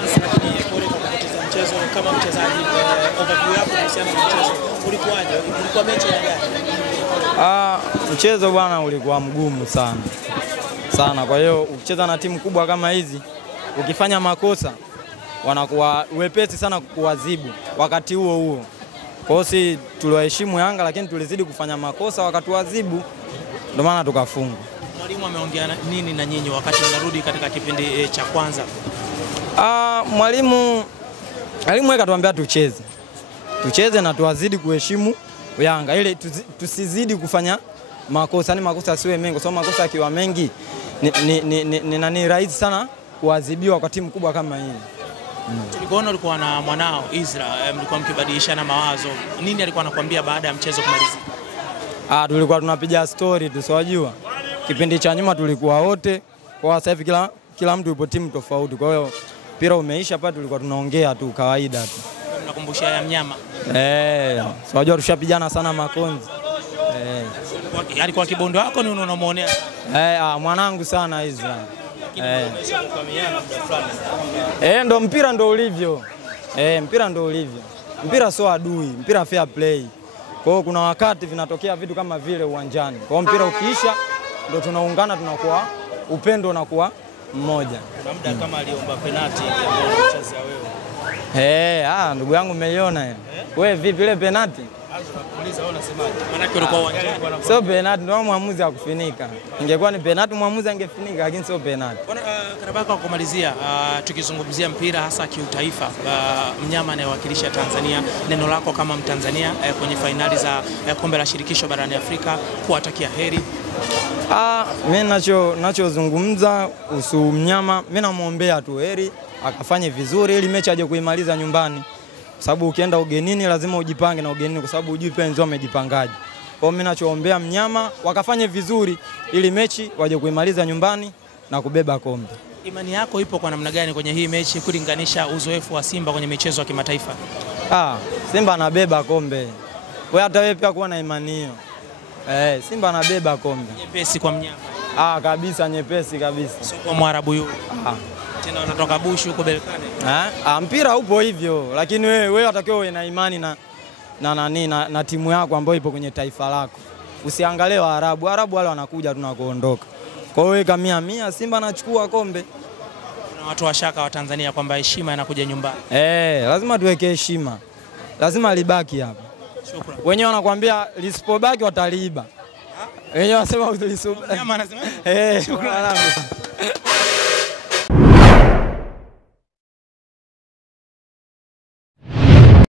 performance lakini pole kwa kupoteza mchezo kama mchezaji. Overview yako kuhusiana na mchezo ulikuwaje? Ulikuwa mechi ya gani? Mchezo bwana ulikuwa mgumu sana. Kwa hiyo ukicheza na timu kubwa kama hizi, ukifanya makosa wanakuwa wepesi sana kuadhibu wakati huo. Kwa hiyo si tuliwaheshimu Yanga, lakini tulizidi kufanya makosa wakatuadhibu, ndio maana tukafungwa. Mwalimu ameongea nini na nyinyi wakati mnarudi katika kipindi cha kwanza? Mwalimu akatuambia tucheze na tuazidi kuheshimu Yanga, ili tusizidi kufanya makosa. Ni makosa siwe mengi, kwa sababu makosa yakiwa mengi ni rahisi sana kuadhibiwa kwa timu kubwa kama hii. Tulikuona ulikuwa na mwanao Isra, mlikuwa mkibadilishana mawazo. Nini alikuwa anakuambia baada ya mchezo kumalizika? Tulikuwa tunapiga story tusijua. Kipindi cha nyuma tulikuwa wote, kwa sasa hivi kila mtu yupo timu tofauti. Kwa hiyo mpira umeisha hapa, tulikuwa tunaongea tu kawaida tu. Nakumbushia ya mnyama. Sijua tushapigana sana makonzi. Alikuwa kibondo wako ni unamuonea? Mwanangu sana Isra. Ndo mpira ndo ulivyo. Mpira ndo ulivyo. Mpira sio adui, mpira fair play. Kwa hiyo kuna wakati vinatokea vitu kama vile uwanjani. Kwa hiyo mpira ukiisha ndo tunaungana, tunakuwa upendo unakuwa mmoja. Kuna muda kama aliomba penalti ya mchezo wewe. Ndugu yangu umeiona hiyo. Wewe vipi ile penalti? Muuliza wewe unasemaje? Maana yake ulikuwa uwanjani. Sio penalti, ndio mwamuzi akufinika. Ingekuwa ni penalti mwamuzi angefinika, lakini sio penalti. Bwana Karabaka, kwa kumalizia, tukizungumzia mpira hasa kiutaifa, mnyama anayewakilisha Tanzania, neno lako kama Mtanzania kwenye fainali za kombe la shirikisho barani Afrika, kuwatakia heri. Mimi ninachozungumza kuhusu mnyama, mimi namuombea tu heri, akafanye vizuri ili mechi aje kuimaliza nyumbani. Sababu ukienda ugenini lazima ujipange na ugenini, kwa sababu hujui penzi wamejipangaje. Kwa hiyo mimi ninachoombea mnyama wakafanye vizuri ili mechi waje kuimaliza nyumbani na kubeba kombe. Imani yako ipo kwa namna gani kwenye hii mechi kulinganisha uzoefu wa Simba kwenye michezo ya kimataifa? Simba anabeba kombe. Wewe hata wewe pia kuwa na imani hiyo. Simba anabeba kombe. Nyepesi kwa mnyama. Kabisa, nyepesi kabisa. Sio kwa Mwarabu yule. Tena wanatoka Bushu huko Berkane. Mpira upo hivyo, lakini wewe unatakiwa uwe na imani na timu yako ambayo ipo kwenye taifa lako. Usiangalie Waarabu wale wanakuja tunakoondoka. Kwa hiyo weka 100 Simba anachukua kombe. Kuna watu washaka wa Tanzania kwamba heshima inakuja nyumbani. Lazima tuweke heshima. Lazima libaki hapa. Shukrani. Wenyewe wanakuambia lisipobaki wataliiba. Wenyewe wanasema lisipobaki. Mnyama anasema. Shukrani.